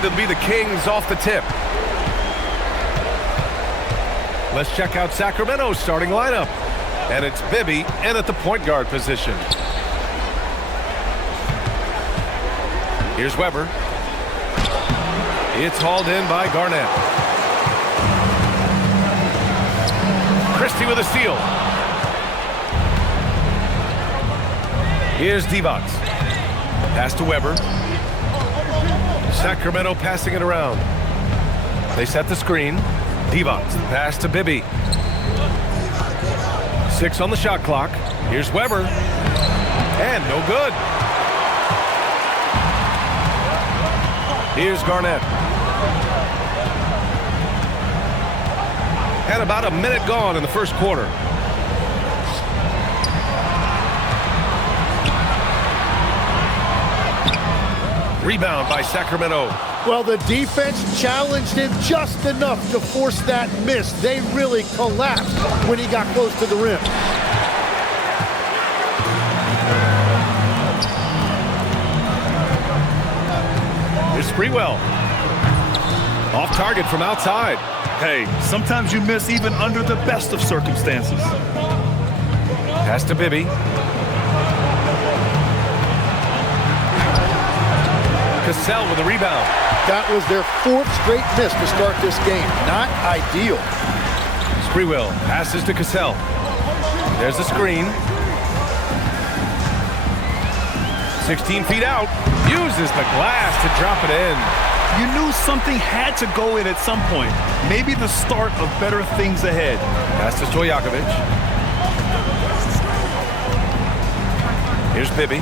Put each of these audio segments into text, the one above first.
And it'll be the Kings off the tip. Let's check out Sacramento's starting lineup. And it's Bibby in at the point guard position. Here's Weber. It's hauled in by Garnett. Christie with a steal. Here's Divac. Pass to Weber. Sacramento passing it around. They set the screen. Divac, pass to Bibby. 6 on the shot clock. Here's Weber. And no good. Here's Garnett. And about a minute gone in the first quarter. Rebound by Sacramento. Well, the defense challenged him just enough to force that miss. They really collapsed when he got close to the rim. Here's Sprewell. Off target from outside. Hey, sometimes you miss even under the best of circumstances. Pass to Bibby. Cassell with a rebound. That was their 4th straight miss to start this game. Not ideal. Sprewell passes to Cassell. There's a screen. 16 feet out. Uses the glass to drop it in. You knew something had to go in at some point. Maybe the start of better things ahead. Pass to Stojakovic. Here's Bibby.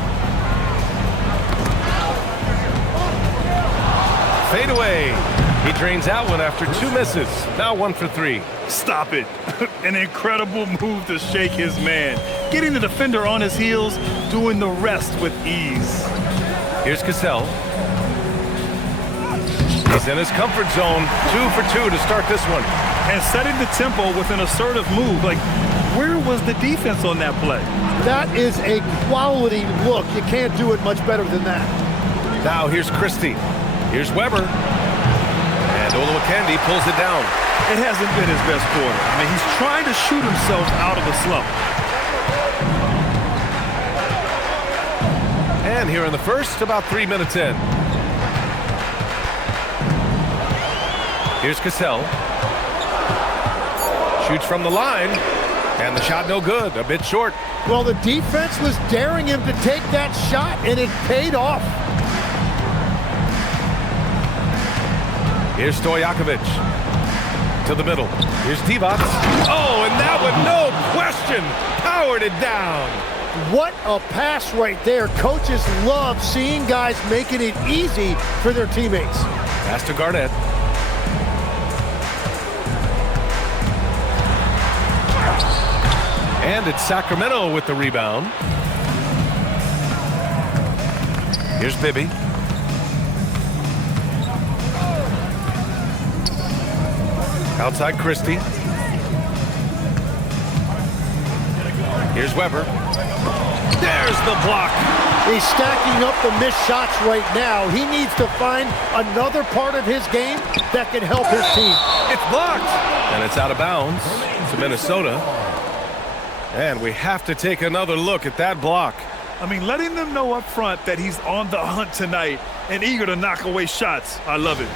Fade away. He drains that one after 2 misses. Now 1 for 3. Stop it. An incredible move to shake his man. Getting the defender on his heels, doing the rest with ease. Here's Cassell. He's in his comfort zone. 2 for 2 to start this one. And setting the tempo with an assertive move. Like, where was the defense on that play? That is a quality look. You can't do it much better than that. Now here's Christie. Here's Weber. And Olowokandi pulls it down. It hasn't been his best quarter. I mean, he's trying to shoot himself out of a slump. And here in the first, about 3 minutes in. Here's Cassell. Shoots from the line. And the shot no good, a bit short. Well, the defense was daring him to take that shot, and it paid off. Here's Stojakovic. To the middle. Here's Divac. Oh, and that one, no question, powered it down. What a pass right there. Coaches love seeing guys making it easy for their teammates. Pass to Garnett. And it's Sacramento with the rebound. Here's Bibby. Outside Christie. Here's Weber. There's the block. He's stacking up the missed shots right now. He needs to find another part of his game that can help his team. It's blocked. And it's out of bounds to Minnesota. And we have to take another look at that block. I mean, letting them know up front that he's on the hunt tonight and eager to knock away shots. I love it.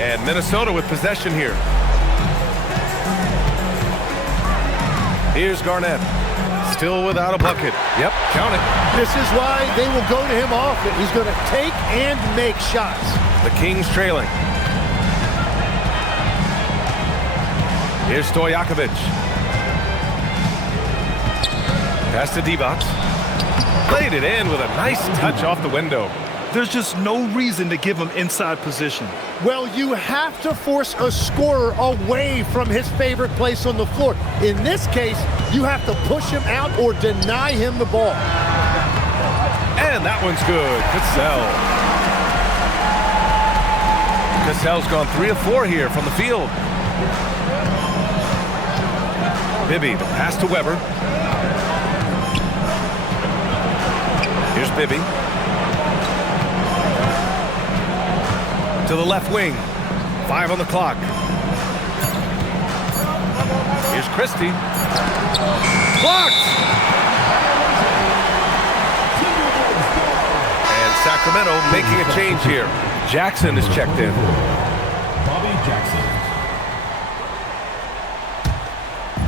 And Minnesota with possession here. Here's Garnett. Still without a bucket. Yep, count it. This is why they will go to him often. He's going to take and make shots. The Kings trailing. Here's Stojakovic. Pass to Divac. Played it in with a nice touch off the window. There's just no reason to give him inside position. Well, you have to force a scorer away from his favorite place on the floor. In this case, you have to push him out or deny him the ball. And that one's good. Cassell's gone 3 of 4 here from the field. Bibby, the pass to Weber. Here's Bibby. To the left wing. 5 on the clock. Here's Christie. Blocked! And Sacramento making a change here. Jackson is checked in. Bobby Jackson.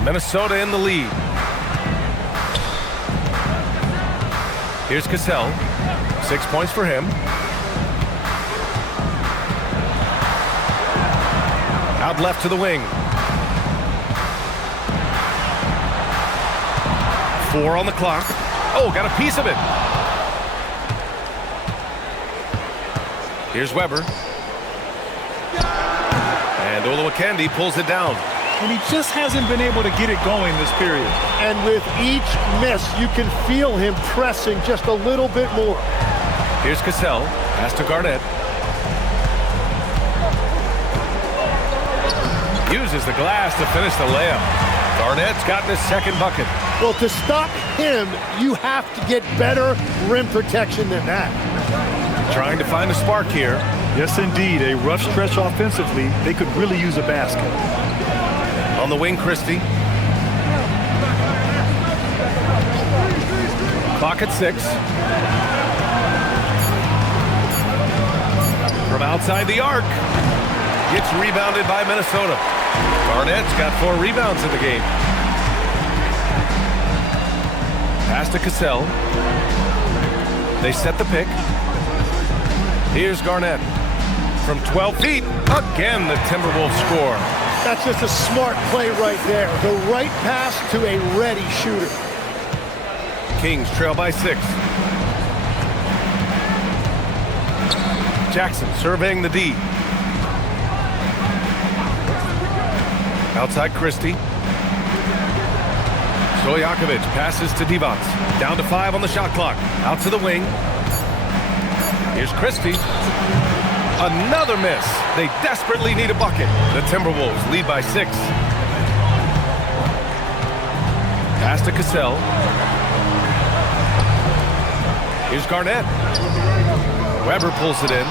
Minnesota in the lead. Here's Cassell. 6 points for him. Out left to the wing. 4 on the clock. Oh, got a piece of it. Here's Weber. And Olowokandi pulls it down. And he just hasn't been able to get it going this period. And with each miss, you can feel him pressing just a little bit more. Here's Cassell. Pass to Garnett. Uses the glass to finish the layup. Garnett's gotten his second bucket. Well, to stop him, you have to get better rim protection than that. Trying to find a spark here. Yes, indeed. A rough stretch offensively. They could really use a basket. On the wing, Christie. Clock at 6. From outside the arc. Gets rebounded by Minnesota. Garnett's got 4 rebounds in the game. Pass to Cassell. They set the pick. Here's Garnett. From 12 feet, again the Timberwolves score. That's just a smart play right there. The right pass to a ready shooter. Kings trail by 6. Jackson surveying the D. Outside Christie. Stojakovic passes to Divac. Down to 5 on the shot clock. Out to the wing. Here's Christie. Another miss. They desperately need a bucket. The Timberwolves lead by 6. Pass to Cassell. Here's Garnett. Weber pulls it in.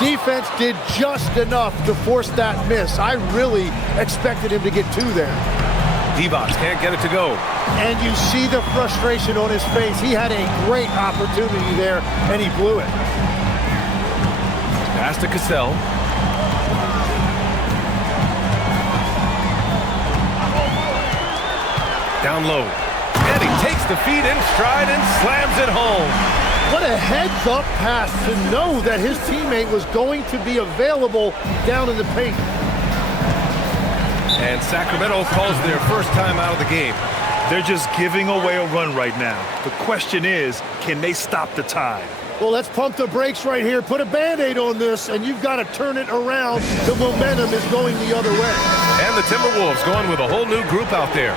Defense did just enough to force that miss. I really expected him to get 2 there. Divac can't get it to go. And you see the frustration on his face. He had a great opportunity there, and he blew it. Pass to Cassell. Down low. And he takes the feed in stride and slams it home. What a heads-up pass to know that his teammate was going to be available down in the paint. And Sacramento calls their first time out of the game. They're just giving away a run right now. The question is, can they stop the tide? Well, let's pump the brakes right here. Put a Band-Aid on this, and you've got to turn it around. The momentum is going the other way. And the Timberwolves going with a whole new group out there.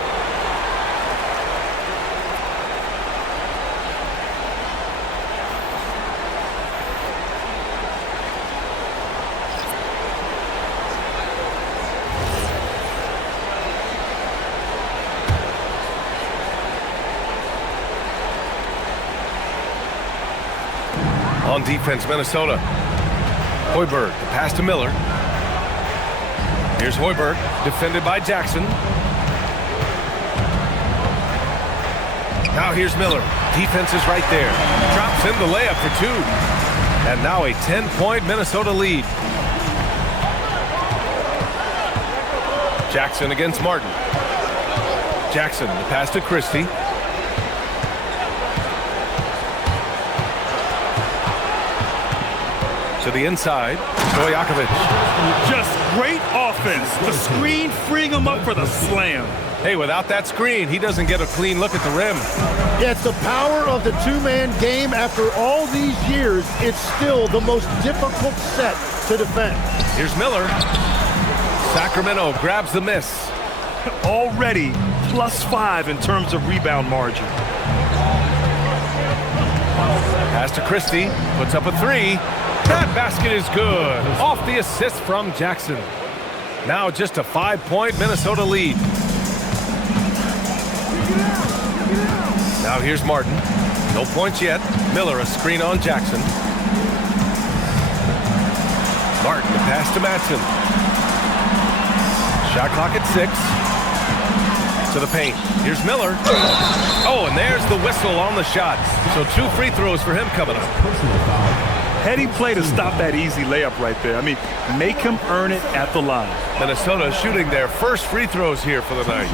On defense, Minnesota. Hoiberg, the pass to Miller. Here's Hoiberg, defended by Jackson. Now here's Miller. Defense is right there. Drops in the layup for 2. And now a 10-point Minnesota lead. Jackson against Martin. Jackson, the pass to Christie. To the inside, Stojakovic. Just great offense. The screen freeing him up for the slam. Hey, without that screen, he doesn't get a clean look at the rim. Yeah, it's the power of the 2-man game. After all these years, it's still the most difficult set to defend. Here's Miller. Sacramento grabs the miss. Already +5 in terms of rebound margin. Pass to Christie. Puts up a 3. That basket is good. Off the assist from Jackson. Now just a 5-point Minnesota lead. Now here's Martin. No points yet. Miller a screen on Jackson. Martin the pass to Madsen. Shot clock at 6. To the paint. Here's Miller. Oh, and there's the whistle on the shot. So 2 free throws for him coming up. Personal foul. Heady play to stop that easy layup right there. I mean, make him earn it at the line. Minnesota shooting their first free throws here for the night.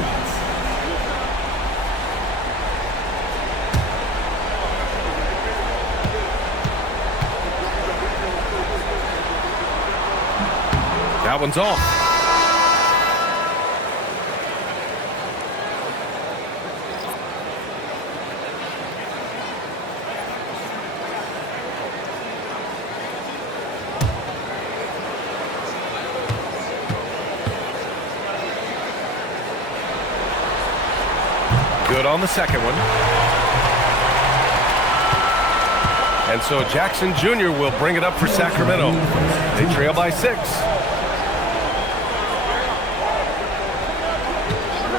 That one's off. Good on the second one. And so Jackson Jr. will bring it up for Sacramento. They trail by 6.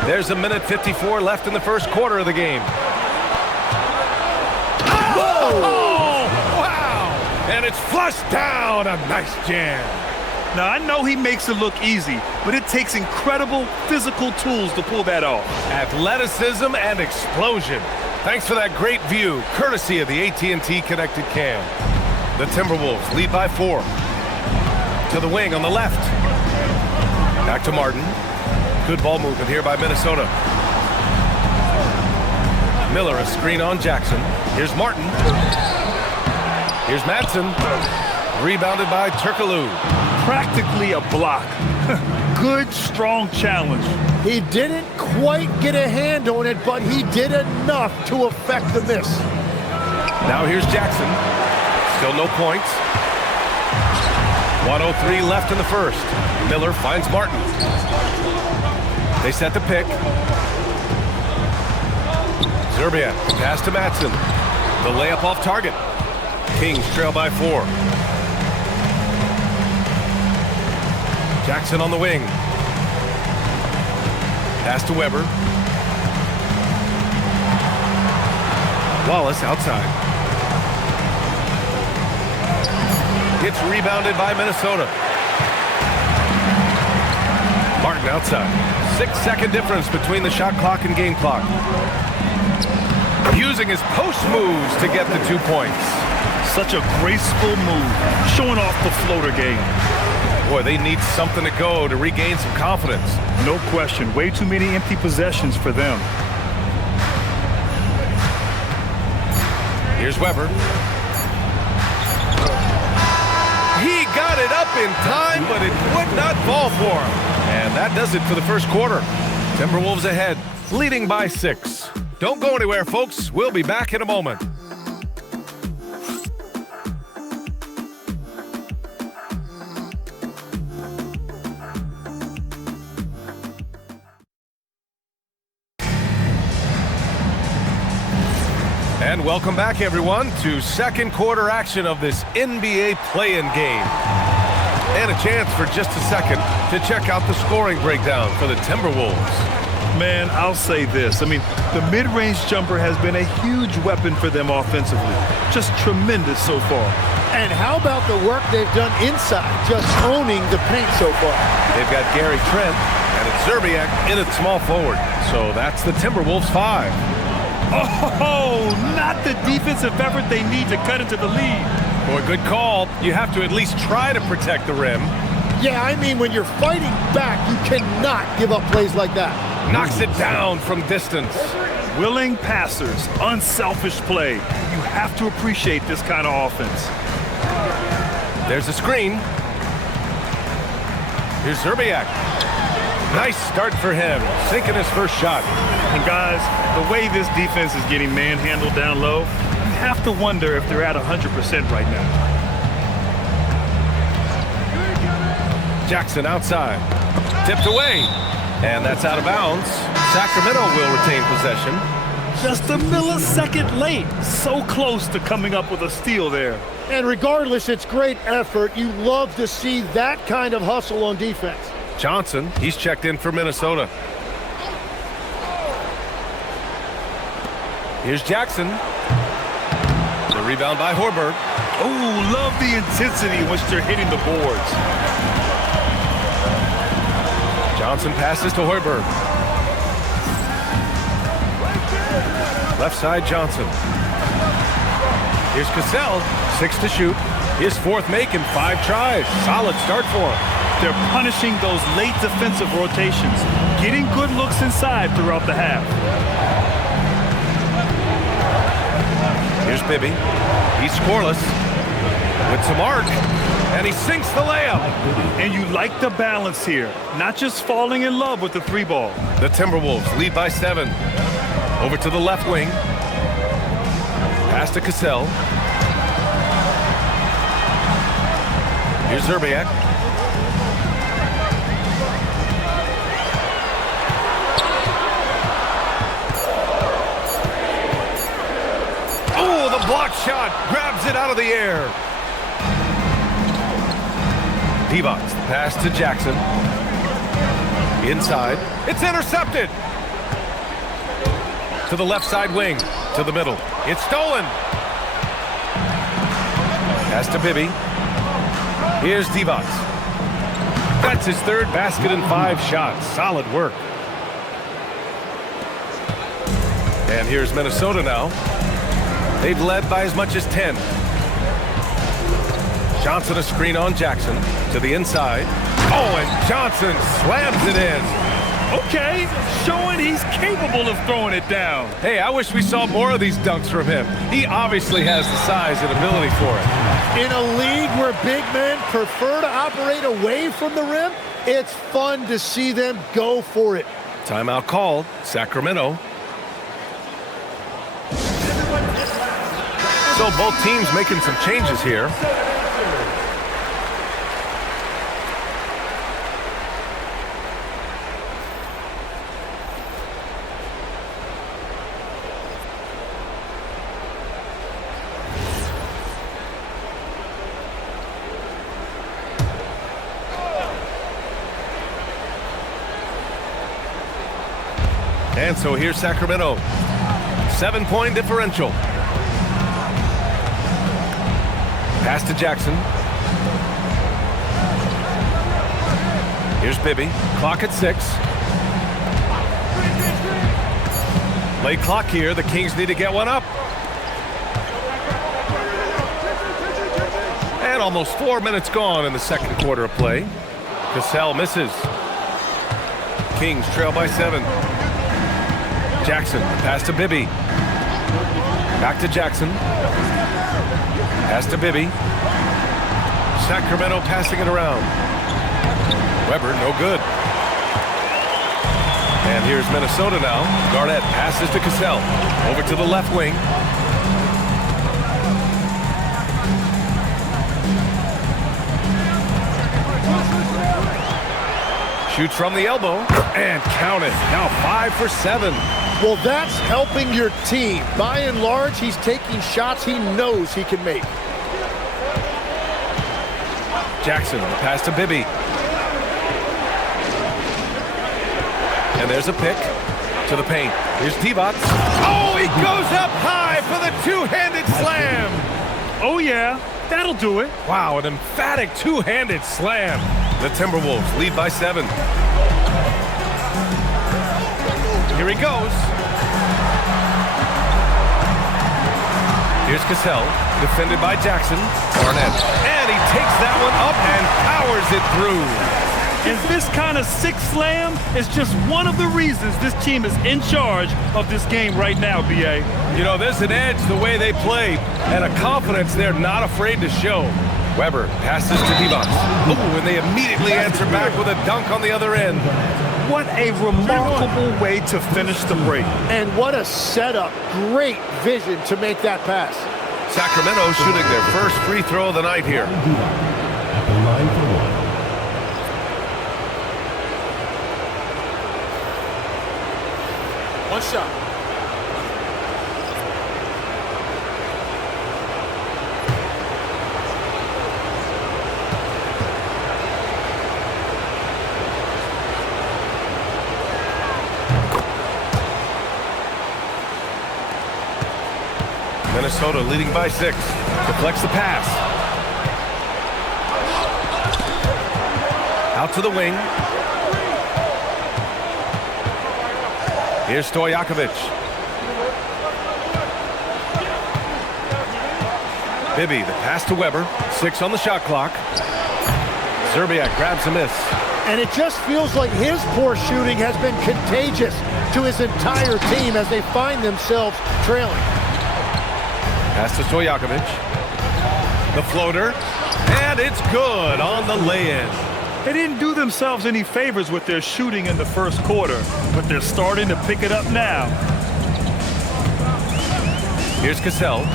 There's a minute 54 left in the first quarter of the game. Oh, wow! And it's flushed down. A nice jam. Now, I know he makes it look easy, but it takes incredible physical tools to pull that off. Athleticism and explosion. Thanks for that great view, courtesy of the AT&T Connected Cam. The Timberwolves lead by 4. To the wing on the left. Back to Martin. Good ball movement here by Minnesota. Miller a screen on Jackson. Here's Martin. Here's Madsen. Rebounded by Turkoglu. Practically a block. Good, strong challenge. He didn't quite get a hand on it, but he did enough to affect the miss. Now here's Jackson. Still no points. 1:03 left in the first. Miller finds Martin. They set the pick. Zerbiak pass to Madsen. The layup off target. Kings trail by 4. Jackson on the wing. Pass to Weber. Wallace outside. Gets rebounded by Minnesota. Martin outside. 6-second difference between the shot clock and game clock. Using his post moves to get the 2 points. Such a graceful move, showing off the floater game. Boy, they need something to go to regain some confidence. No question. Way too many empty possessions for them. Here's Weber. He got it up in time, but it would not fall for him. And that does it for the first quarter. Timberwolves ahead, leading by 6. Don't go anywhere, folks. We'll be back in a moment. And welcome back, everyone, to second quarter action of this NBA play-in game. And a chance for just a second to check out the scoring breakdown for the Timberwolves. Man, I'll say this. I mean, the mid-range jumper has been a huge weapon for them offensively. Just tremendous so far. And how about the work they've done inside, just owning the paint so far? They've got Gary Trent, and it's Zerbiak in at small forward. So that's the Timberwolves 5. Oh, not the defensive effort they need to cut into the lead. Boy, good call. You have to at least try to protect the rim. Yeah, I mean, when you're fighting back, you cannot give up plays like that. Knocks it down from distance. Willing passers, unselfish play. You have to appreciate this kind of offense. There's a screen. Here's Zerbiak. Nice start for him, sinking his first shot. And guys, the way this defense is getting manhandled down low, you have to wonder if they're at 100% right now. Jackson outside. Tipped away. And that's out of bounds. Sacramento will retain possession. Just a millisecond late. So close to coming up with a steal there. And regardless, it's great effort. You love to see that kind of hustle on defense. Johnson, he's checked in for Minnesota. Here's Jackson. The rebound by Hoiberg. Oh, love the intensity in which they're hitting the boards. Johnson passes to Hoiberg. Left side, Johnson. Here's Cassell. 6 to shoot. His fourth make in 5 tries. Solid start for him. They're punishing those late defensive rotations, getting good looks inside throughout the half. Here's Bibby. He's scoreless. With some arc. And he sinks the layup. And you like the balance here, not just falling in love with the 3-ball. The Timberwolves lead by 7. Over to the left wing. Pass to Cassell. Here's Zerbiak. Oh, the block shot. Grabs it out of the air. Divac, pass to Jackson. Inside. It's intercepted. To the left side wing. To the middle. It's stolen. Pass to Bibby. Here's Divac. That's his third basket in 5 shots. Solid work. And here's Minnesota now. They've led by as much as 10. Johnson a screen on Jackson to the inside. Oh, and Johnson slams it in. Okay, showing he's capable of throwing it down. Hey, I wish we saw more of these dunks from him. He obviously has the size and ability for it. In a league where big men prefer to operate away from the rim, it's fun to see them go for it. Timeout called. Sacramento. So both teams making some changes here. And so here's Sacramento. 7-point differential. Pass to Jackson. Here's Bibby. Clock at 6. Late clock here. The Kings need to get one up. And almost 4 minutes gone in the second quarter of play. Cassell misses. Kings trail by 7. Jackson, pass to Bibby. Back to Jackson. Pass to Bibby. Sacramento passing it around. Weber, no good. And here's Minnesota now. Garnett passes to Cassell. Over to the left wing. Shoots from the elbow. And count it. Now 5 for 7. Well, that's helping your team. By and large, he's taking shots he knows he can make. Jackson, the pass to Bibby. And there's a pick to the paint. Here's Divac. Oh, he goes up high for the two-handed slam. Oh, yeah, that'll do it. Wow, an emphatic two-handed slam. The Timberwolves lead by 7. Here he goes. Here's Cassell, defended by Jackson. Garnett. And he takes that one up and powers it through. And this kind of sick slam is just one of the reasons this team is in charge of this game right now, B.A. You know, there's an edge the way they play and a confidence they're not afraid to show. Weber passes to Divac. Ooh, and they immediately answer back with a dunk on the other end. What a remarkable way to finish the break. And what a setup. Great vision to make that pass. Sacramento shooting their first free throw of the night here. At the line for 1. One shot. Minnesota leading by 6. Deflects the pass. Out to the wing. Here's Stojakovic. Bibby, the pass to Weber. 6 on the shot clock. Zerbiak grabs a miss. And it just feels like his poor shooting has been contagious to his entire team as they find themselves trailing. Pass to Stojakovic. The floater. And it's good on the lay-in. They didn't do themselves any favors with their shooting in the first quarter, but they're starting to pick it up now. Here's Cassell.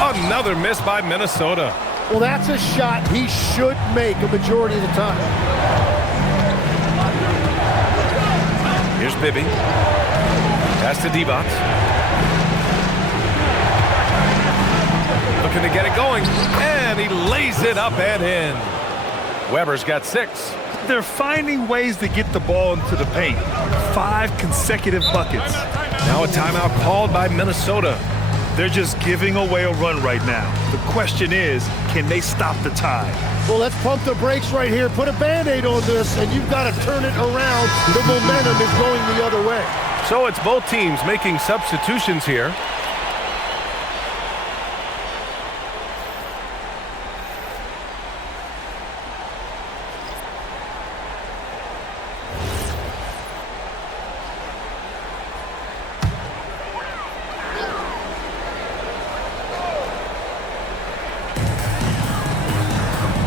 Another miss by Minnesota. Well, that's a shot he should make a majority of the time. Here's Bibby. Pass to Divac. Looking to get it going, and he lays it up and in. Weber's got 6. They're finding ways to get the ball into the paint. 5 consecutive buckets. Now a timeout called by Minnesota. They're just giving away a run right now. The question is, can they stop the tide? Well, let's pump the brakes right here. Put a Band-Aid on this, and you've got to turn it around. The momentum is going the other way. So it's both teams making substitutions here.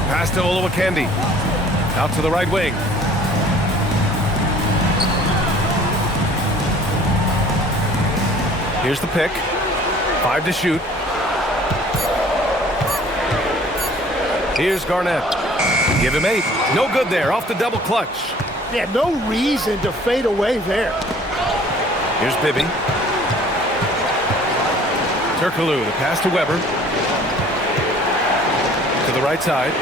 Pass to Olowokandi. Out to the right wing. Here's the pick. 5 to shoot. Here's Garnett. Give him 8. No good there. Off the double clutch. Yeah, no reason to fade away there. Here's Bibby. Turkoglu, the pass to Weber. To the right side.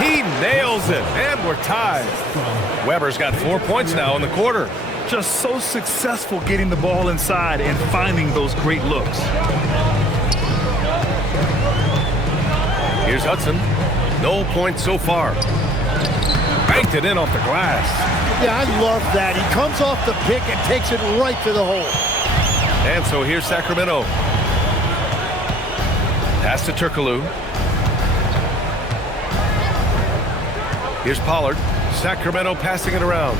He nails it, and we're tied. Weber's got 4 points now in the quarter. Just so successful getting the ball inside and finding those great looks. Here's Hudson. No points so far. Banked it in off the glass. Yeah, I love that. He comes off the pick and takes it right to the hole. And so here's Sacramento. Pass to Turkoglu. Here's Pollard. Sacramento passing it around.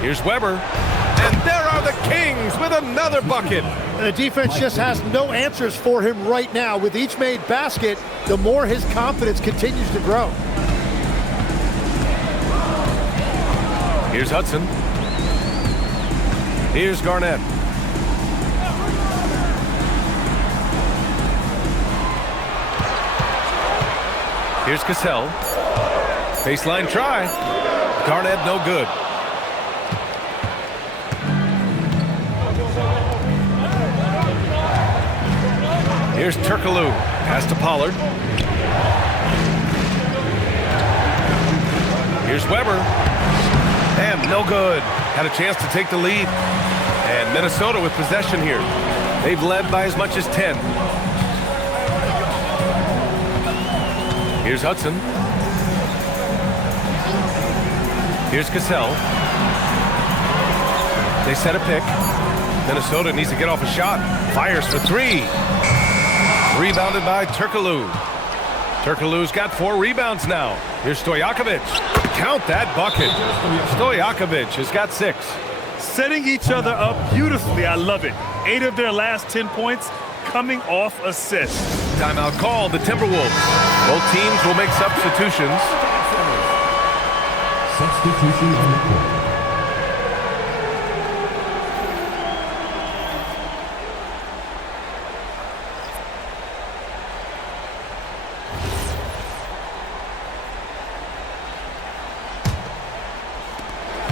Here's Weber. And there are the Kings with another bucket. And the defense just has no answers for him right now. With each made basket, the more his confidence continues to grow. Here's Hudson. Here's Garnett. Here's Cassell. Baseline try. Garnett no good. Here's Turkoglu. Pass to Pollard. Here's Weber. And no good. Had a chance to take the lead. And Minnesota with possession here. They've led by as much as 10. Here's Hudson. Here's Cassell. They set a pick. Minnesota needs to get off a shot. Fires for 3. Rebounded by Turkoglu. Turkoglu's got 4 rebounds now. Here's Stojakovic. Count that bucket. Stojakovic has got 6. Setting each other up beautifully. I love it. 8 of their last 10 points coming off assists. Timeout called the Timberwolves. Both teams will make substitutions. Substitution on the court.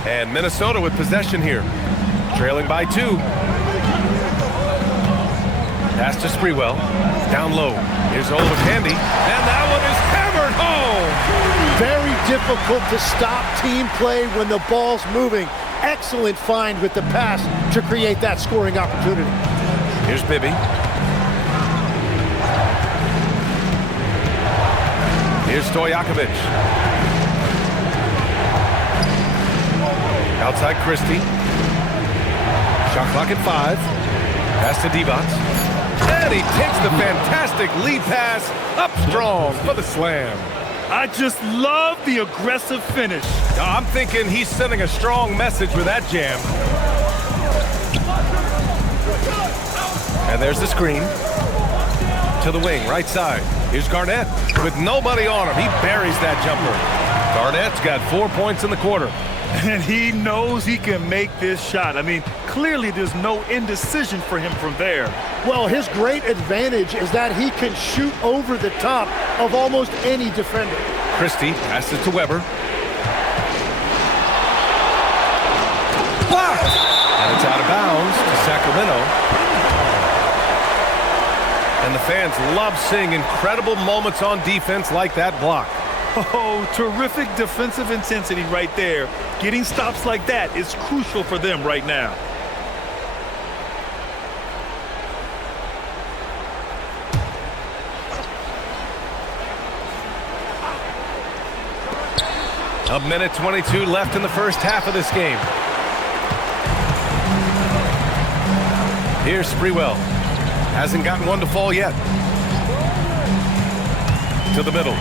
And Minnesota with possession here. Trailing by 2. Pass to Sprewell. Down low. Here's Olowokandi. And that one is hammered home. Very difficult to stop team play when the ball's moving. Excellent find with the pass to create that scoring opportunity. Here's Bibby. Here's Stojakovic. Outside Christie. Shot clock at 5. Pass to Divac. And he takes the fantastic lead pass up strong for the slam. I just love the aggressive finish. I'm thinking he's sending a strong message with that jam. And there's the screen. To the wing, right side. Here's Garnett with nobody on him. He buries that jumper. Garnett's got 4 points in the quarter. And he knows he can make this shot. I mean, clearly there's no indecision for him from there. Well, his great advantage is that he can shoot over the top of almost any defender. Christie passes to Weber. Blocked! And it's out of bounds to Sacramento. And the fans love seeing incredible moments on defense like that block. Oh, terrific defensive intensity right there. Getting stops like that is crucial for them right now. A minute 22 left in the first half of this game. Here's Sprewell. Hasn't gotten one to fall yet. To the middle.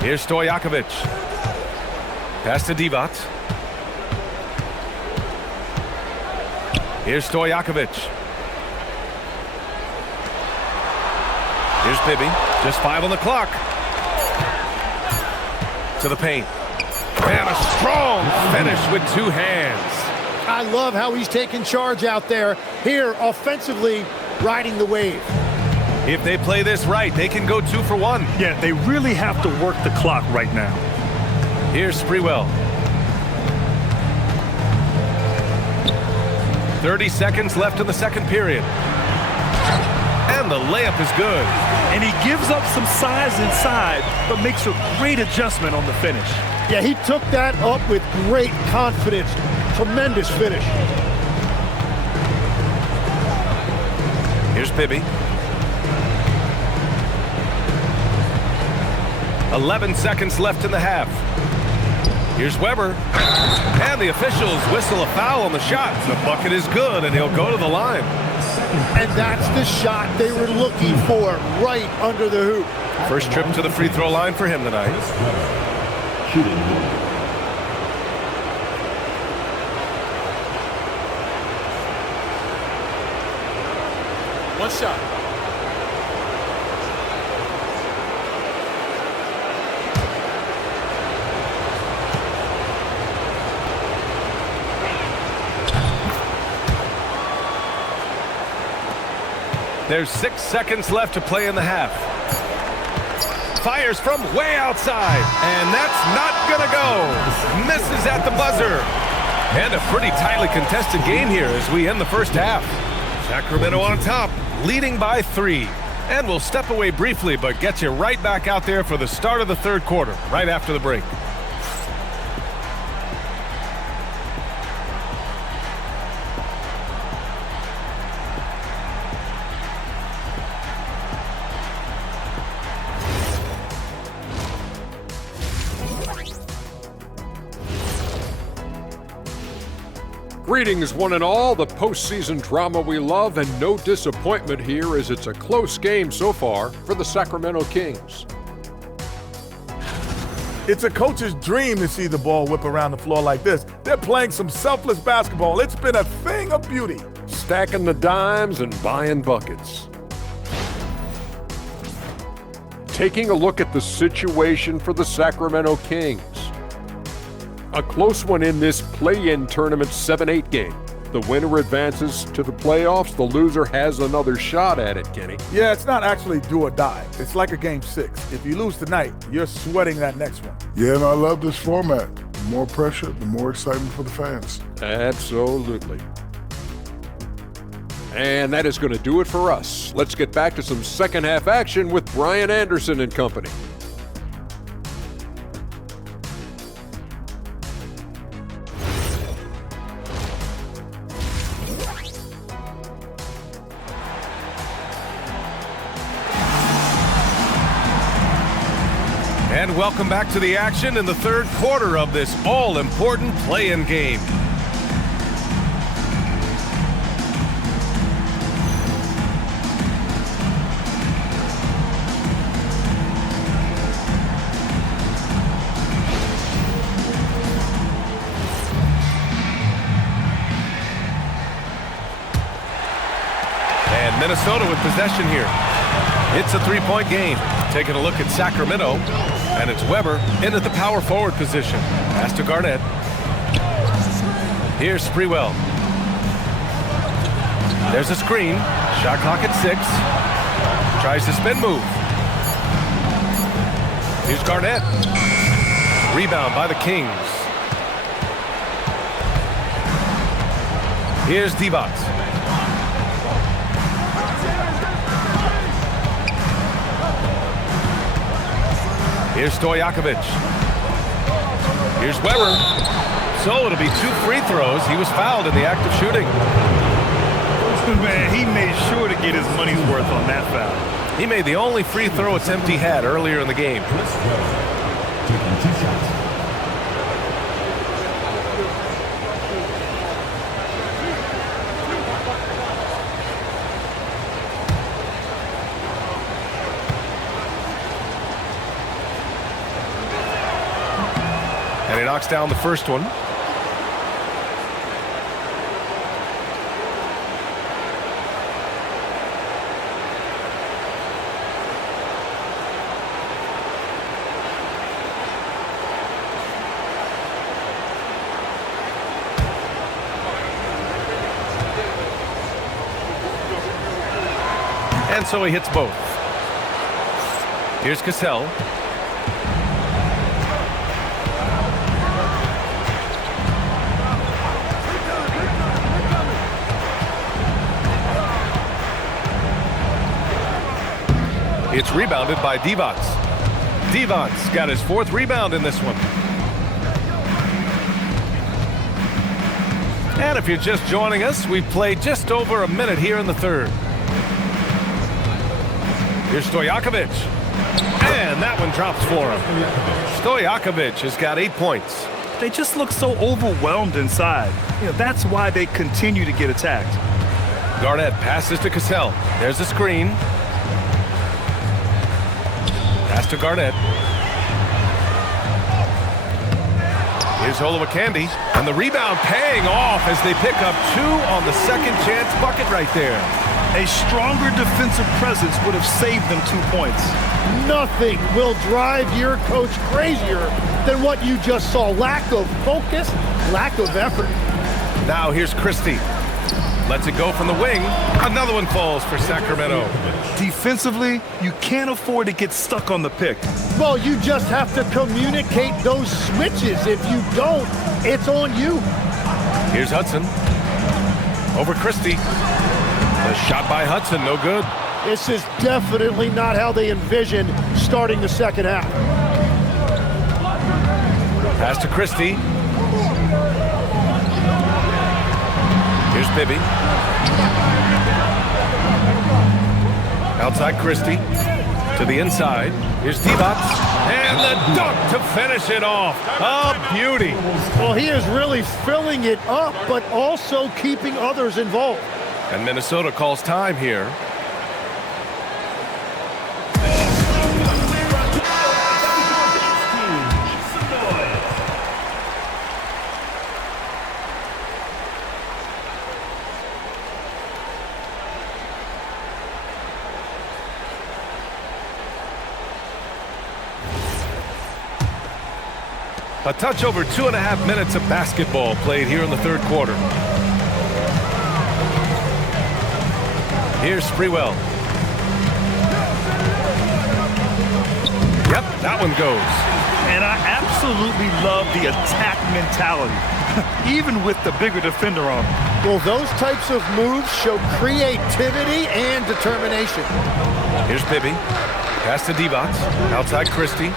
Here's Stojakovic. Pass to Divac. Here's Stojakovic. Here's Bibby. Just 5 on the clock. To the paint. And a strong finish with 2 hands. I love how he's taking charge out there. Here, offensively, riding the wave. If they play this right, they can go 2 for 1. Yeah, they really have to work the clock right now. Here's Sprewell. 30 seconds left in the second period. And the layup is good. And he gives up some size inside, but makes a great adjustment on the finish. Yeah, he took that up with great confidence. Tremendous finish. Here's Bibby. 11 seconds left in the half. Here's Weber. And the officials whistle a foul on the shot. The bucket is good, and he'll go to the line. And that's the shot they were looking for, right under the hoop. First trip to the free throw line for him tonight. Shooting. One shot. There's 6 seconds left to play in the half. Fires from way outside, and that's not gonna go. Misses at the buzzer. And a pretty tightly contested game here as we end the first half. Sacramento on top, leading by 3. And we'll step away briefly, but get you right back out there for the start of the third quarter, right after the break. Greetings, one and all. The postseason drama we love, and no disappointment here as it's a close game so far for the Sacramento Kings. It's a coach's dream to see the ball whip around the floor like this. They're playing some selfless basketball. It's been a thing of beauty. Stacking the dimes and buying buckets. Taking a look at the situation for the Sacramento Kings. A close one in this play-in tournament 7-8 game. The winner advances to the playoffs. The loser has another shot at it, Kenny. Yeah, it's not actually do or die. It's like a game 6. If you lose tonight, you're sweating that next one. Yeah, and I love this format. The more pressure, the more excitement for the fans. Absolutely. And that is going to do it for us. Let's get back to some second half action with Brian Anderson and company. And welcome back to the action in the third quarter of this all-important play-in game. And Minnesota with possession here. It's a three-point game. Taking a look at Sacramento, and it's Weber into the power forward position. Pass to Garnett. Here's Sprewell. There's a screen. Shot clock at 6. Tries to spin move. Here's Garnett. Rebound by the Kings. Here's Divac. Here's Stojakovic. Here's Weber. So it'll be 2 free throws. He was fouled in the act of shooting. Man, he made sure to get his money's worth on that foul. He made the only free throw attempt he had earlier in the game. Taking 2 shots. And he knocks down the first one. And so he hits both. Here's Cassell. It's rebounded by Divac. Divac got his 4th rebound in this one. And if you're just joining us, we've played just over a minute here in the third. Here's Stojakovic. And that one drops for him. Stojakovic has got 8 points. They just look so overwhelmed inside. That's why they continue to get attacked. Garnett passes to Cassell. There's a screen. Pass to Garnett. Here's Olowokandi. And the rebound paying off as they pick up 2 on the second chance bucket right there. A stronger defensive presence would have saved them 2 points. Nothing will drive your coach crazier than what you just saw. Lack of focus, lack of effort. Now here's Christie. Lets it go from the wing. Another one falls for Sacramento. Defensively, you can't afford to get stuck on the pick. Well, you just have to communicate those switches. If you don't, it's on you. Here's Hudson. Over Christie. A shot by Hudson, no good. This is definitely not how they envisioned starting the second half. Pass to Christie. Here's Bibby. Outside Christie. To the inside. Here's Divac. And the dunk to finish it off. A beauty. Well, he is really filling it up, but also keeping others involved. And Minnesota calls time here. A touch over 2.5 minutes of basketball played here in the third quarter. Here's Sprewell. Yep, that one goes. And I absolutely love the attack mentality. even with the bigger defender on him. Well, those types of moves show creativity and determination. Here's Bibby. Pass to Divac. Outside Christie.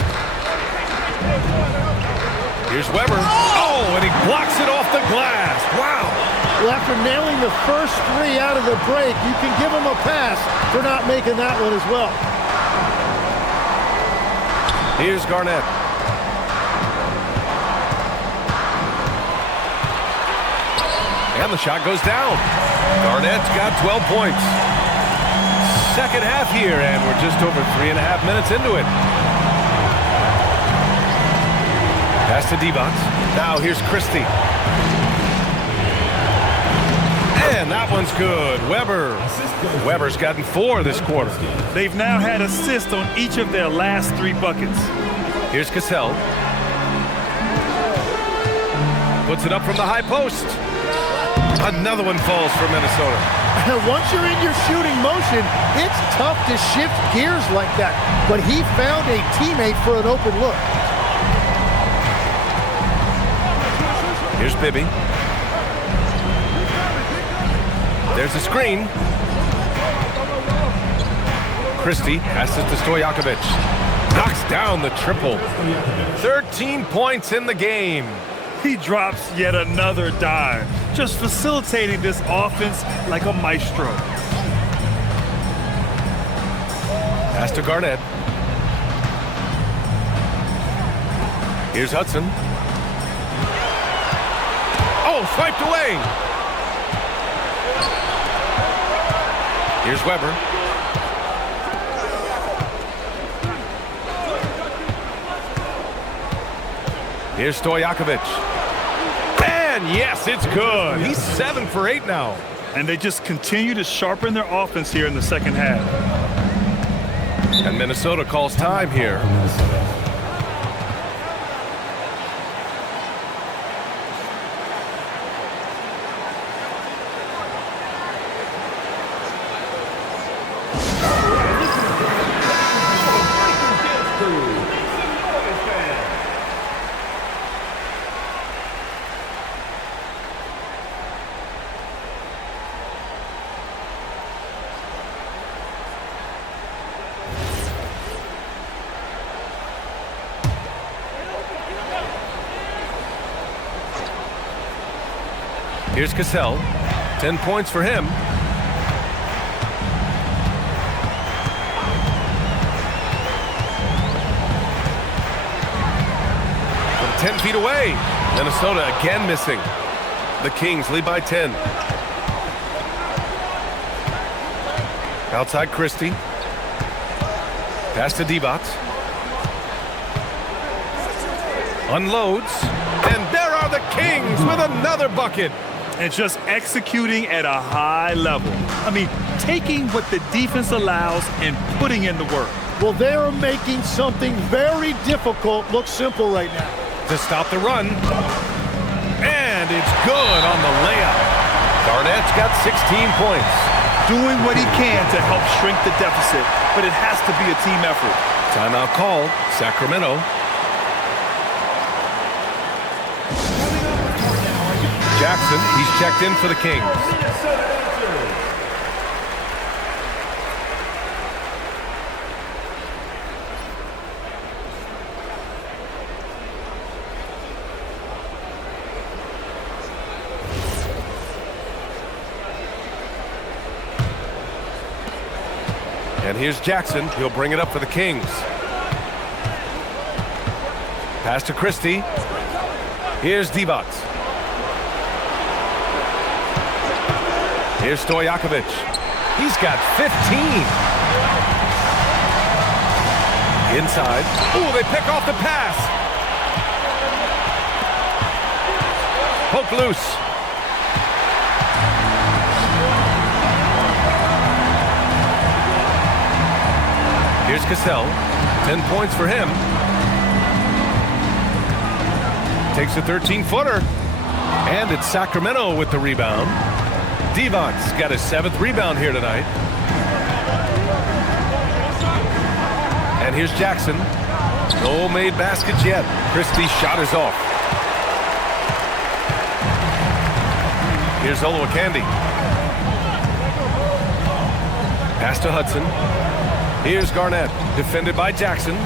Here's Weber. Oh, and he blocks it off the glass. Wow. Well, after nailing the first three out of the break, you can give him a pass for not making that one as well. Here's Garnett. And the shot goes down. Garnett's got 12 points. Second half here, and we're just over 3.5 minutes into it. Pass to Divac. Now here's Christie. And that one's good. Weber's gotten 4 this quarter. They've now had assists on each of their last 3 buckets. Here's Cassell. Puts it up from the high post. Another one falls for Minnesota. Once you're in your shooting motion, it's tough to shift gears like that. But he found a teammate for an open look. Here's Bibby. There's a screen. Christie passes to Stojakovic. Knocks down the triple. 13 points in the game. He drops yet another dime, just facilitating this offense like a maestro. Pass to Garnett. Here's Hudson. Oh, swiped away. Here's Weber. Here's Stojakovic. And yes, it's good. He's 7 for 8 now. And they just continue to sharpen their offense here in the second half. And Minnesota calls time here. Here's Cassell. 10 points for him. From 10 feet away. Minnesota again missing. The Kings lead by 10. Outside Christie. Pass to Divac. Unloads. And there are the Kings with another bucket. And just executing at a high level. I mean, taking what the defense allows and putting in the work. Well, they're making something very difficult look simple right now. To stop the run. And it's good on the layup. Garnett's got 16 points. Doing what he can to help shrink the deficit, but it has to be a team effort. Timeout called. Sacramento. Jackson, he's checked in for the Kings. And here's Jackson. He'll bring it up for the Kings. Pass to Christie. Here's Divac. Here's Stojakovic. He's got 15. Inside. Ooh, they pick off the pass. Poke loose. Here's Cassell. 10 points for him. Takes a 13-footer. And it's Sacramento with the rebound. Divac's got his 7th rebound here tonight. And here's Jackson. No made baskets yet. Christie's shot is off. Here's Olowokandi. Pass to Hudson. Here's Garnett, defended by Jackson.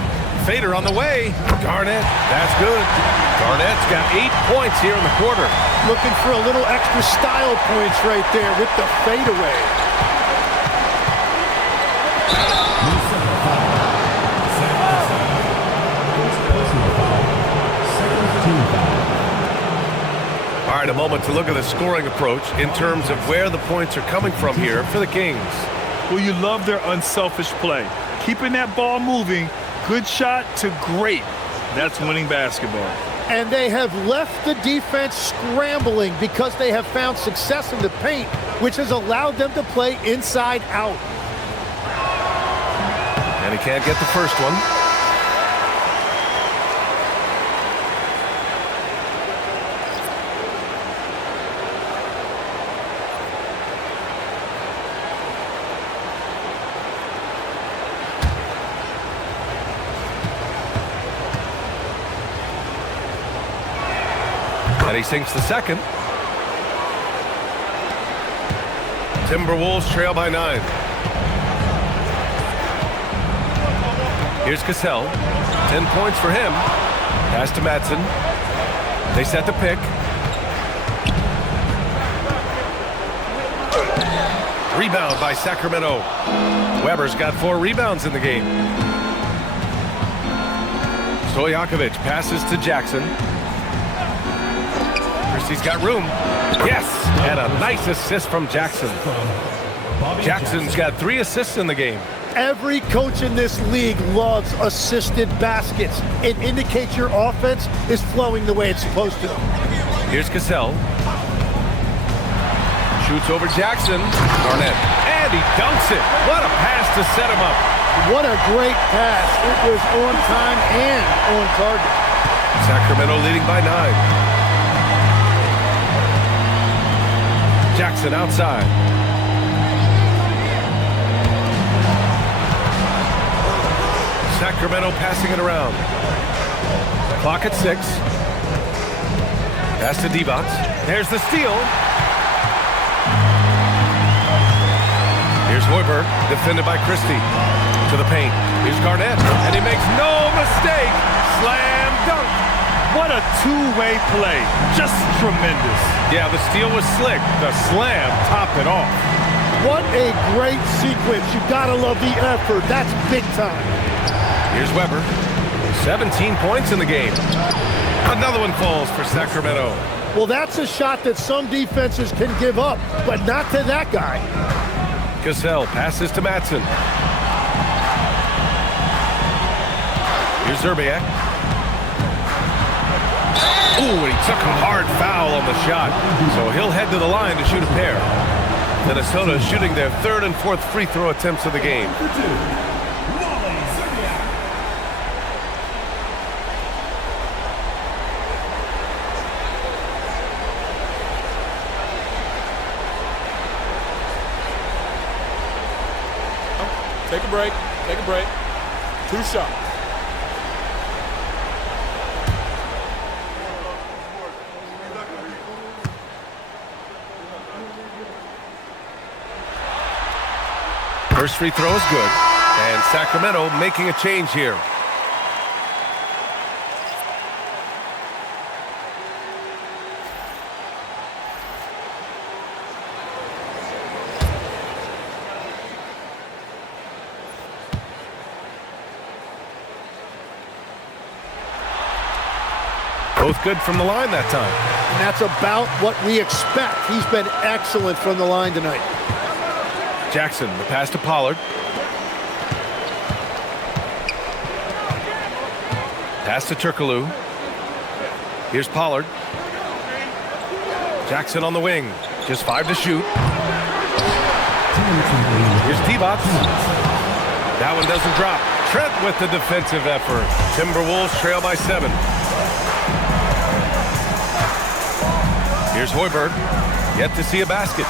Fader on the way. Garnett, that's good. Garnett's got 8 points here in the quarter. Looking for a little extra style points right there with the fadeaway. All right, a moment to look at the scoring approach in terms of where the points are coming from here for the Kings. Well, you love their unselfish play. Keeping that ball moving, good shot to great. That's winning basketball. And they have left the defense scrambling because they have found success in the paint, which has allowed them to play inside out. And he can't get the first one. And he sinks the second. Timberwolves trail by 9. Here's Cassell. 10 points for him. Pass to Madsen. They set the pick. Rebound by Sacramento. Weber's got 4 rebounds in the game. Stojakovic passes to Jackson. He's got room. Yes, and a nice assist from Jackson. Jackson's got 3 assists in the game. Every coach in this league loves assisted baskets. It indicates your offense is flowing the way it's supposed to. Here's Cassell. Shoots over Jackson. Garnett. And he dunks it. What a pass to set him up. What a great pass. It was on time and on target. Sacramento leading by 9. Jackson outside. Sacramento passing it around. Clock at 6. Pass to Divac. There's the steal. Here's Hoiberg, defended by Christie. To the paint. Here's Garnett, and he makes no mistake. Slam dunk. What a two-way play. Just tremendous. Yeah, the steal was slick. The slam topped it off. What a great sequence. You gotta love the effort. That's big time. Here's Weber. 17 points in the game. Another one falls for Sacramento. Well, that's a shot that some defenses can give up, but not to that guy. Cassell passes to Madsen. Here's Zerbiak. Ooh, and he took a hard foul on the shot. So he'll head to the line to shoot a pair. Minnesota is shooting their 3rd and 4th free throw attempts of the game. Take a break. Take a break. 2 shots. First free throw is good. And Sacramento making a change here. Both good from the line that time. And that's about what we expect. He's been excellent from the line tonight. Jackson, the pass to Pollard. Pass to Turkoglu. Here's Pollard. Jackson on the wing. Just 5 to shoot. Here's Divac. That one doesn't drop. Trent with the defensive effort. Timberwolves trail by 7. Here's Hoiberg. Yet to see a basket.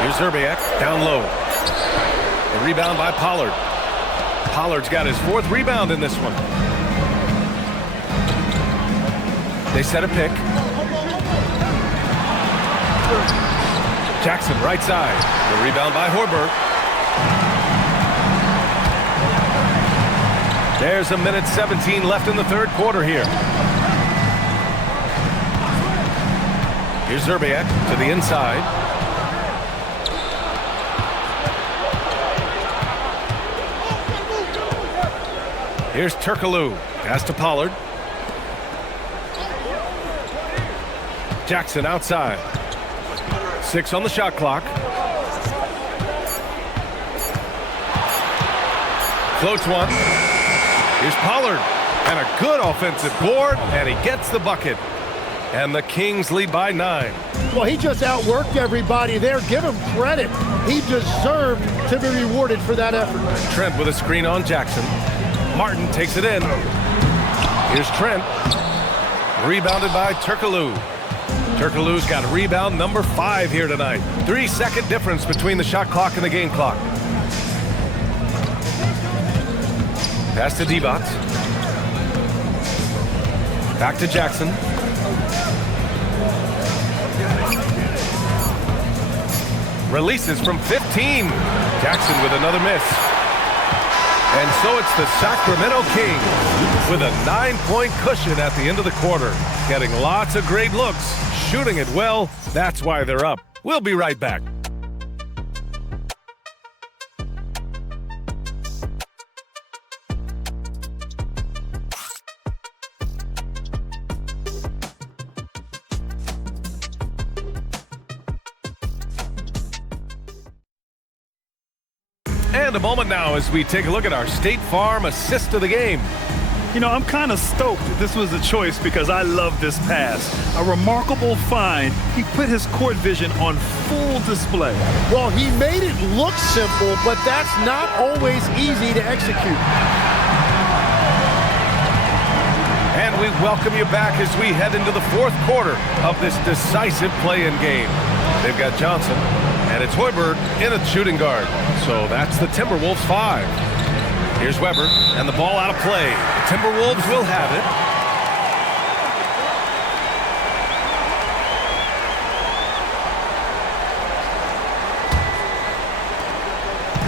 Here's Zerbiak, down low. A rebound by Pollard. Pollard's got his 4th rebound in this one. They set a pick. Jackson, right side. The rebound by Hoiberg. There's 1:17 left in the third quarter here. Here's Zerbiak to the inside. Here's Turkoglu. Pass to Pollard. Jackson outside. 6 on the shot clock. Floats one. Here's Pollard. And a good offensive board. And he gets the bucket. And the Kings lead by 9. Well, he just outworked everybody there. Give him credit. He deserved to be rewarded for that effort. Trent with a screen on Jackson. Martin takes it in. Here's Trent. Rebounded by Turkoglu. Turkoglu's got rebound number 5 here tonight. 3-second difference between the shot clock and the game clock. Pass to Divac. Back to Jackson. Releases from 15. Jackson with another miss. And so it's the Sacramento Kings with a 9-point cushion at the end of the quarter. Getting lots of great looks, shooting it well. That's why they're up. We'll be right back. And a moment now as we take a look at our State Farm assist of the game. You know, I'm kind of stoked this was a choice because I love this pass. A remarkable find. He put his court vision on full display. Well, he made it look simple, but that's not always easy to execute. And we welcome you back as we head into the fourth quarter of this decisive play-in game. They've got Johnson, and it's Hoiberg in a shooting guard. So that's the Timberwolves 5. Here's Weber, and the ball out of play. The Timberwolves will have it.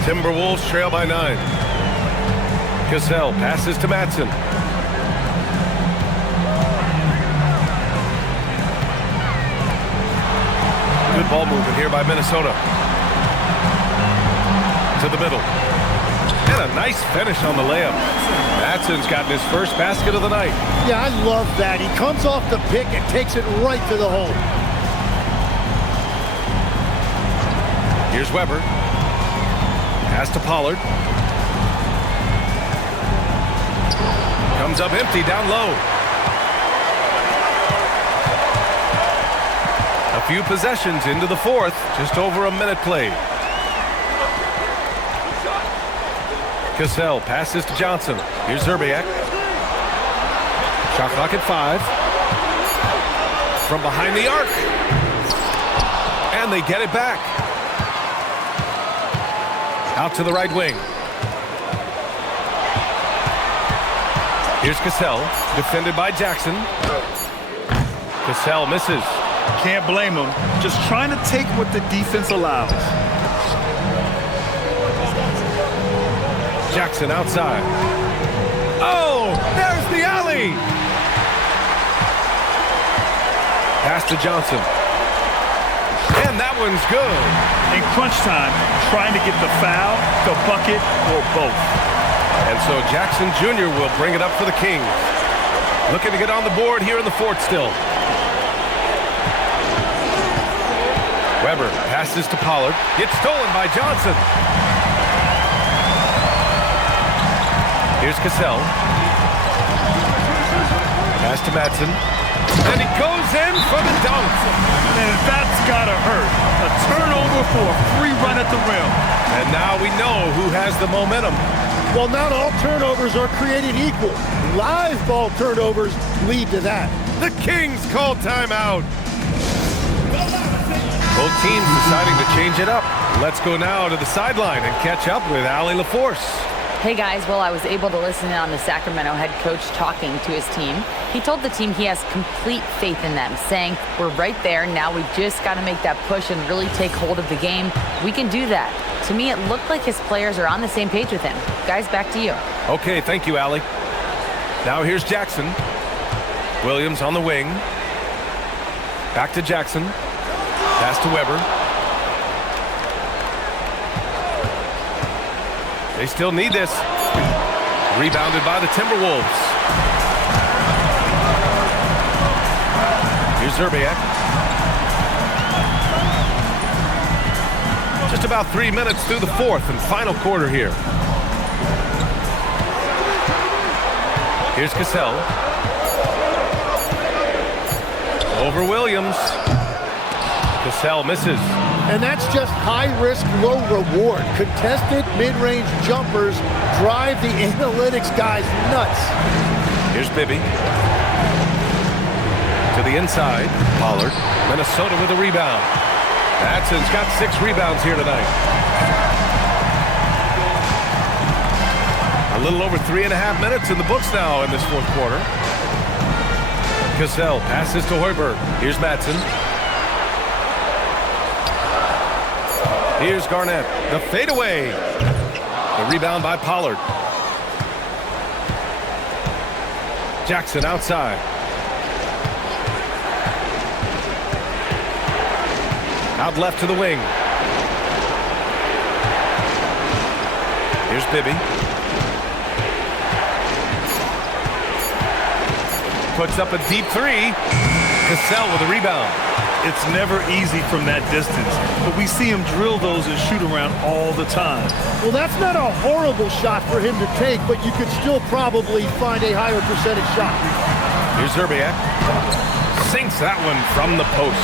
Timberwolves trail by 9. Cassell passes to Matson. Good ball movement here by Minnesota. To the middle. And a nice finish on the layup. Matson's gotten his first basket of the night. Yeah, I love that. He comes off the pick and takes it right to the hole. Here's Weber. Pass to Pollard. Comes up empty down low. A few possessions into the fourth. Just over a minute played. Cassell passes to Johnson. Here's Zerbiak. Shot clock at 5. From behind the arc. And they get it back. Out to the right wing. Here's Cassell. Defended by Jackson. Cassell misses. Can't blame him. Just trying to take what the defense allows. Jackson outside. Oh, there's the alley. Pass to Johnson. And that one's good. In crunch time, trying to get the foul, the bucket, or both. And so Jackson Jr. will bring it up for the Kings. Looking to get on the board here in the fourth still. Weber passes to Pollard. Gets stolen by Johnson. Here's Cassell. Pass to Matson. And he goes in for the dunk. And that's gotta hurt. A turnover for a free run at the rim. And now we know who has the momentum. Well, not all turnovers are created equal. Live ball turnovers lead to that. The Kings call timeout. Both teams deciding to change it up. Let's go now to the sideline and catch up with Allie LaForce. Hey guys, well, I was able to listen in on the Sacramento head coach talking to his team. He told the team he has complete faith in them, saying, we're right there, now we just got to make that push and really take hold of the game. We can do that. To me, it looked like his players are on the same page with him. Guys, back to you. Okay, thank you, Allie. Now here's Jackson. Williams on the wing. Back to Jackson. Pass to Weber. They still need this. Rebounded by the Timberwolves. Here's Zerbiak. Just about 3 minutes through the fourth and final quarter here. Here's Cassell. Over Williams. Cassell misses. And that's just high-risk, low-reward. Contested mid-range jumpers drive the analytics guys nuts. Here's Bibby. To the inside. Pollard. Minnesota with a rebound. Matson's got 6 rebounds here tonight. A little over 3.5 minutes in the books now in this fourth quarter. Cassell passes to Hoiberg. Here's Matson. Here's Garnett. The fadeaway. The rebound by Pollard. Jackson outside. Out left to the wing. Here's Bibby. Puts up a deep three. Cassell with a rebound. It's never easy from that distance, but we see him drill those and shoot around all the time. Well, that's not a horrible shot for him to take, but you could still probably find a higher percentage shot. Here's Zerbiak. Sinks that one from the post.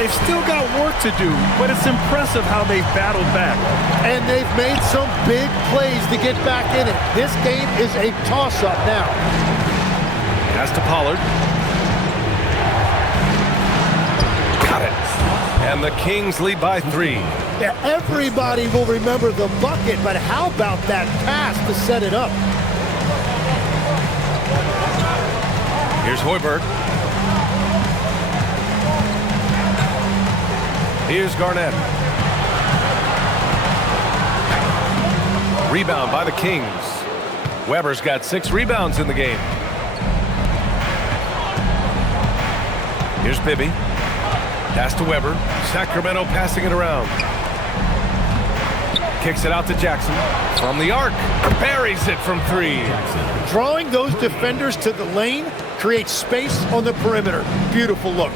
They've still got work to do, but it's impressive how they've battled back. And they've made some big plays to get back in it. This game is a toss-up now. Pass to Pollard. Got it. And the Kings lead by 3. Yeah, everybody will remember the bucket, but how about that pass to set it up? Here's Hoiberg. Here's Garnett. Rebound by the Kings. Weber's got 6 rebounds in the game. Here's Bibby. Pass to Weber. Sacramento passing it around. Kicks it out to Jackson. From the arc. Buries it from 3. Drawing those defenders to the lane creates space on the perimeter. Beautiful look.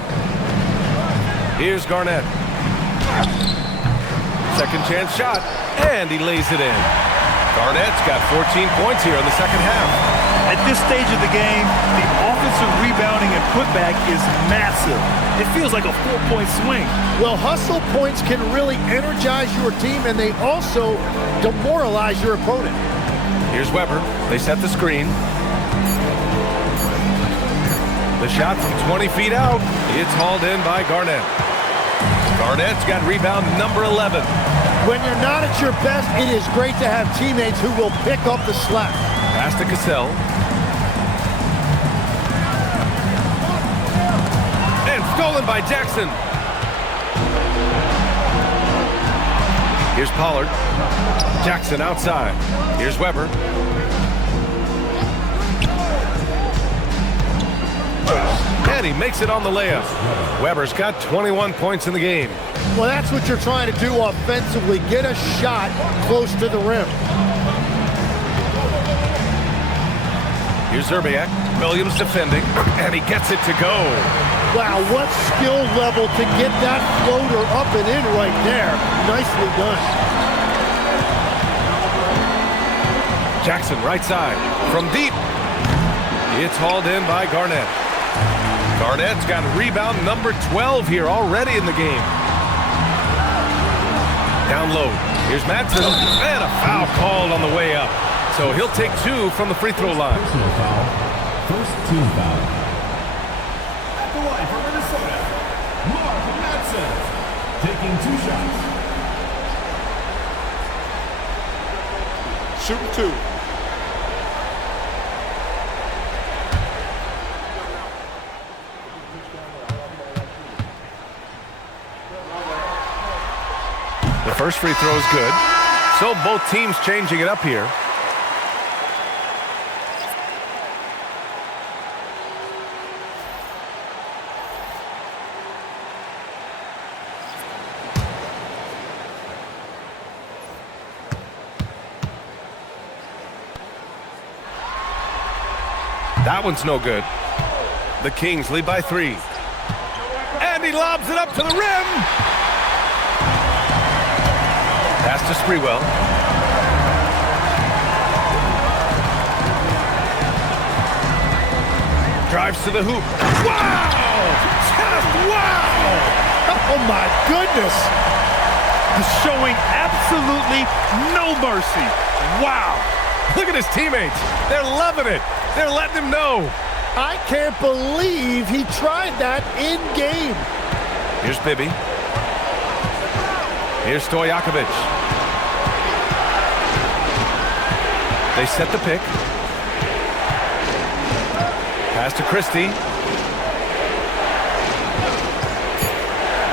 Here's Garnett. Second chance shot. And he lays it in. Garnett's got 14 points here in the second half. At this stage of the game, the offensive rebounding and putback is massive. It feels like a 4-point swing. Well, hustle points can really energize your team, and they also demoralize your opponent. Here's Weber. They set the screen. The shot from 20 feet out. It's hauled in by Garnett. Garnett's got rebound number 11. When you're not at your best, it is great to have teammates who will pick up the slack. Pass to Cassell. And stolen by Jackson. Here's Pollard. Jackson outside. Here's Weber. And he makes it on the layup. Weber's got 21 points in the game. Well, that's what you're trying to do offensively. Get a shot close to the rim. Here's Zerbiak. Williams defending. And he gets it to go. Wow, what skill level to get that floater up and in right there. Nicely done. Jackson right side. From deep. It's hauled in by Garnett. Garnett's got rebound number 12 here already in the game. Down low. Here's Matson. And a foul called on the way up. So he'll take 2 from the free throw line. Personal foul. First team foul. At the line for Minnesota, Mark Matson, taking 2 shots. shooting 2. The first free throw is good. So both teams changing it up here. That one's no good. The Kings lead by 3. And he lobs it up to the rim. Pass to Sprewell. Drives to the hoop. Wow! Just wow! Oh, my goodness. He's showing absolutely no mercy. Wow. Look at his teammates. They're loving it. They're letting him know. I can't believe he tried that in game. Here's Bibby. Here's Stojakovic. They set the pick. Pass to Christie.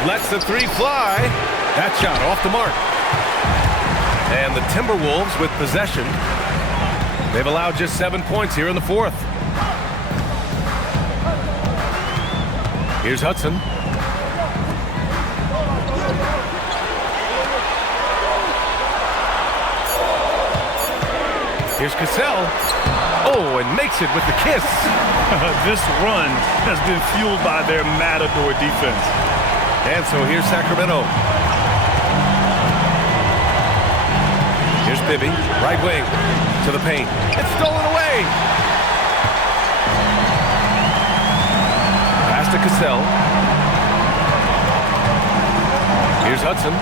Lets the 3 fly. That shot off the mark. And the Timberwolves with possession. They've allowed just 7 points here in the 4th. Here's Hudson. Here's Cassell. Oh, and makes it with the kiss. This run has been fueled by their matador defense. And so here's Sacramento. Here's Bibby, right wing, to the paint. It's stolen away. Pass to Cassell. Here's Hudson.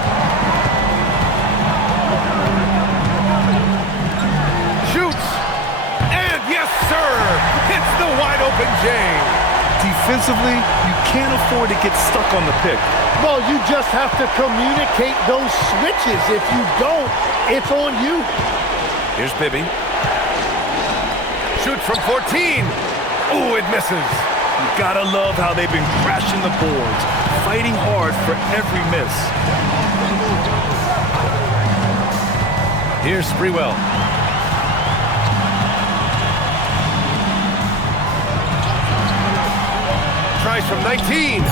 Shoots. And yes, sir. Hits the wide open J. Defensively, you can't afford to get stuck on the pick. Well, you just have to communicate those switches. If you don't, it's on you. Here's Bibby. Shoots from 14. Oh, it misses. You gotta love how they've been crashing the boards, fighting hard for every miss. Here's Sprewell. Tries from 19.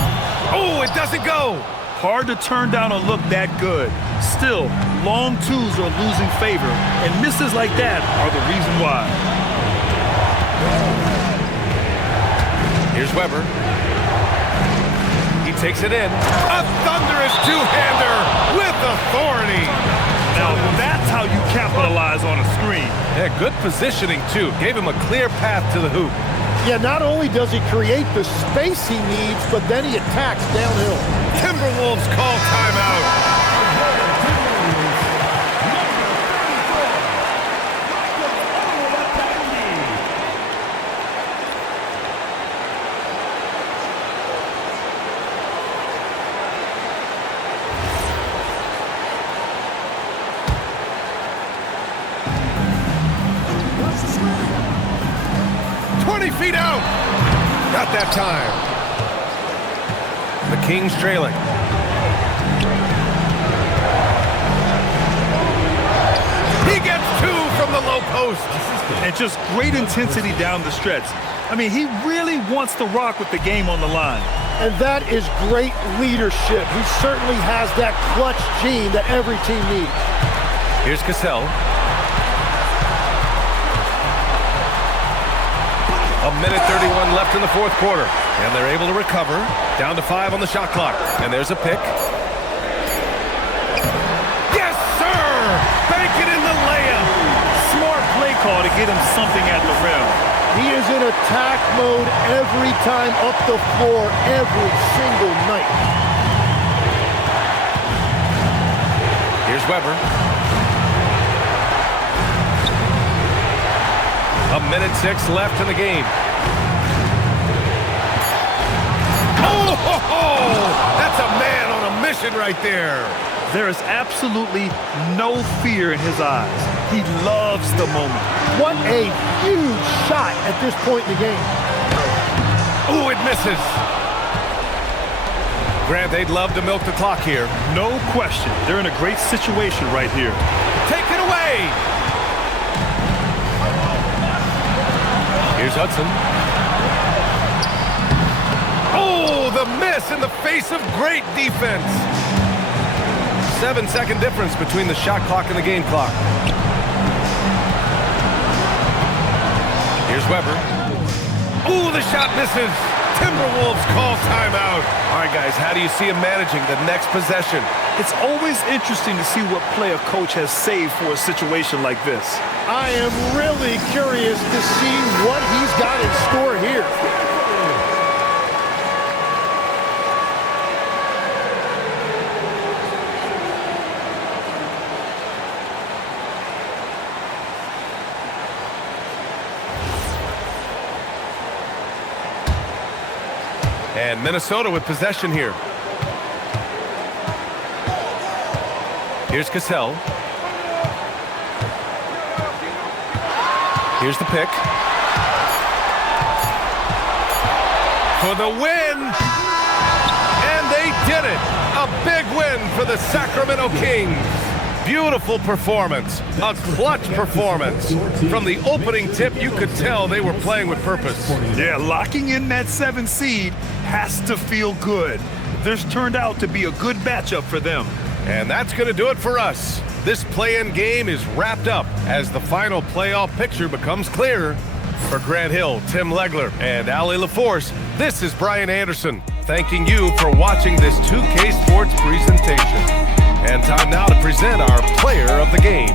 Oh, it doesn't go. Hard to turn down a look that good. Still, long twos are losing favor, and misses like that are the reason why. Here's Weber. He takes it in. A thunderous two-hander with authority. Now that's how you capitalize on a screen. Yeah, good positioning, too. Gave him a clear path to the hoop. Yeah, not only does he create the space he needs, but then he attacks downhill. Timberwolves call timeout. 20 feet out. Got that time. The Kings trailing. He gets 2 from the low post. And just great intensity down the stretch. I mean, he really wants to rock with the game on the line. And that is great leadership. He certainly has that clutch gene that every team needs. Here's Cassell. A minute 31 left in the 4th quarter. And they're able to recover. Down to 5 on the shot clock. And there's a pick. Yes, sir! Bank it in the layup. Smart play call to get him something at the rim. He is in attack mode every time up the floor, every single night. Here's Weber. A minute 6 left in the game. Oh, that's a man on a mission right there. There is absolutely no fear in his eyes. He loves the moment. What a huge shot at this point in the game. Ooh, it misses. Grant, they'd love to milk the clock here. No question. They're in a great situation right here. Take it away. Here's Hudson. Oh, the miss in the face of great defense. 7-second difference between the shot clock and the game clock. Here's Weber. Ooh, the shot misses. Timberwolves call timeout. All right, guys, how do you see him managing the next possession? It's always interesting to see what play a coach has saved for a situation like this. I am really curious to see what he's got in store here. And Minnesota with possession here. Here's Cassell. Here's the pick. For the win! And they did it! A big win for the Sacramento Kings. Beautiful performance, a clutch performance. From the opening tip, you could tell they were playing with purpose. Yeah, locking in that 7th seed has to feel good. This turned out to be a good matchup for them. And that's going to do it for us. This play-in game is wrapped up as the final playoff picture becomes clearer. For Grant Hill, Tim Legler, and Ali LaForce, this is Brian Anderson, thanking you for watching this 2K Sports presentation. And time now to present our player of the game.